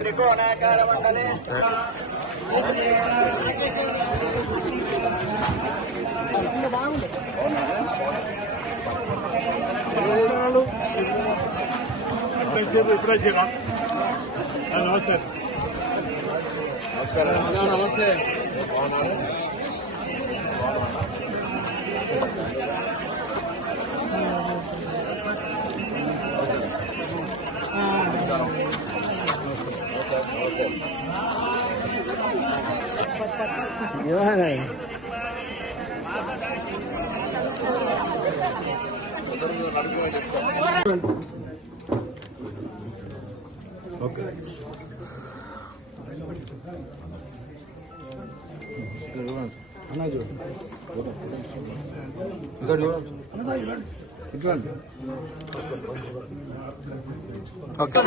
त्रिकोणाकारमण्डले నమస్తే నమస్తే ఓకే అన్నా చూడండి ఇంకా చూడండి ఇట్లాండి ఓకే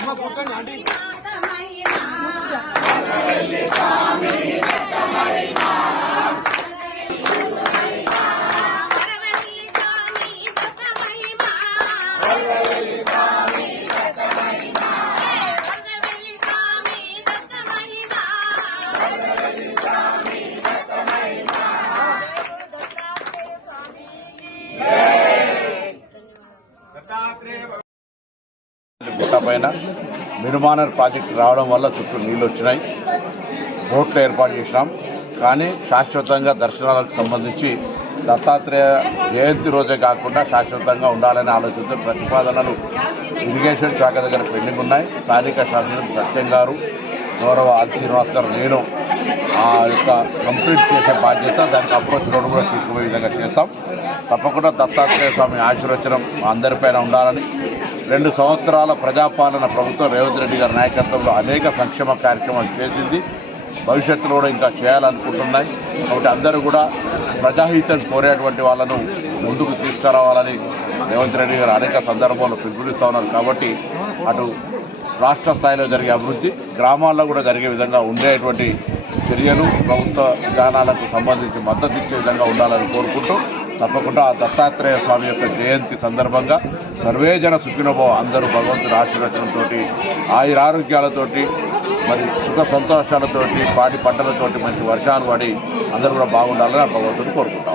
అమ్మ కూర్చోండి ఆంటీ గుట్ట పైన మిరుమానర్ ప్రాజెక్టు రావడం వల్ల చుట్టూ నీళ్ళు వచ్చినాయి, బోట్లు ఏర్పాటు చేసినాం. కానీ శాశ్వతంగా దర్శనాలకు సంబంధించి దత్తాత్రేయ జయంతి రోజే కాకుండా శాశ్వతంగా ఉండాలనే ఆలోచనతో ప్రతిపాదనలు ఇరిగేషన్ శాఖ దగ్గర పెండింగ్ ఉన్నాయి. స్థానిక శాసనసభ్యులు సత్యం గారు, గౌరవ ఆర్ శ్రీనివాస్ గారు, నేను ఆ యొక్క కంప్లీట్ చేసే బాధ్యత, దానికి అప్రోచ్ రోడ్డు కూడా తీసుకునే విధంగా చేస్తాం. తప్పకుండా దత్తాత్రేయ స్వామి ఆశీర్వచనం అందరిపైన ఉండాలని 2 సంవత్సరాల ప్రజాపాలన ప్రభుత్వం రేవంత్ రెడ్డి గారి నాయకత్వంలో అనేక సంక్షేమ కార్యక్రమాలు చేసింది, భవిష్యత్తులో కూడా ఇంకా చేయాలనుకుంటున్నాయి. కాబట్టి అందరూ కూడా ప్రజాహితం కోరేటువంటి వాళ్ళను ముందుకు తీసుకురావాలని రేవంత్ రెడ్డి గారు అనేక సందర్భాల్లో పిలుపునిస్తూ ఉన్నారు. కాబట్టి అటు రాష్ట్ర స్థాయిలో జరిగే అభివృద్ధి, గ్రామాల్లో కూడా జరిగే విధంగా ఉండేటువంటి చర్యలు ప్రభుత్వ విధానాలకు సంబంధించి మద్దతు ఇచ్చే విధంగా ఉండాలని కోరుకుంటూ తప్పకుండా ఆ దత్తాత్రేయ స్వామి యొక్క జయంతి సందర్భంగా సర్వేజన సుఖినోభవ, అందరూ భగవంతుడి ఆశీర్వచనంతో ఆయురారోగ్యాలతోటి మరి సుఖ సంతోషాలతోటి పాడి పంటలతోటి మంచి వర్షాలు పడి అందరూ కూడా బాగుండాలని ఆ భగవంతుడిని కోరుకుంటాం.